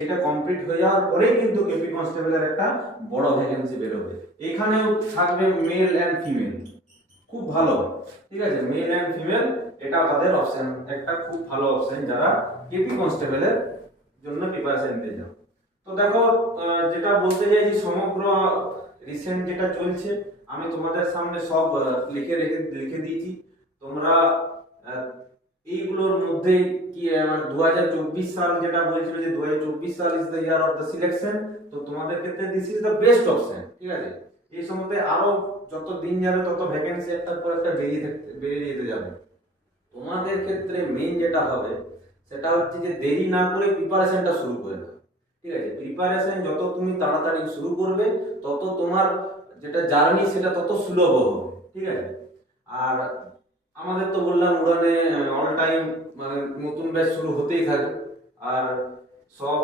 এটা কমপ্লিট হয়ে যাওয়ার পরেই কিন্তু কেপি কনস্টেবলের একটা বড় ভ্যাকেন্সি বেরোবে। এখানেও থাকবে মেল অ্যান্ড ফিমেল, খুব ভালো, ঠিক আছে, মেল অ্যান্ড ফিমেল এটা তাদের অপশন, একটা খুব ভালো অপশন যারা কেপি কনস্টেবলের জন্য প্রিপারেশন নিতে যাও। তো দেখো, যেটা বলতে চাই যে সমগ্র রিসেন্ট যেটা চলছে আমি তোমাদের সামনে সব লিখে দিয়েছি। তোমরা এইগুলোর মধ্যে কি 2024 সাল যেটা বলছিল যে 2024 সাল is the year of the selection, তো তোমাদের ক্ষেত্রে this is the best option, ঠিক আছে। এই সময় আরো যত দিন যাবে তত ভ্যাকেন্সি একটার পর একটা বেরিয়ে যেতে যাবে। তোমাদের ক্ষেত্রে মেইন যেটা হবে সেটা হচ্ছে যে দেরি না করে প্রিপারেশনটা শুরু করে দাও, ঠিক আছে। প্রিপারেশন যত তুমি তাড়াতাড়ি শুরু করবে তত তোমার যেটা জার্নি সেটা তত সুলভ হবে, ঠিক আছে। আর আমাদের তো বললাম উড়ানে অল টাইম মানে নতুন ব্যাচ শুরু হতেই থাকে, আর সব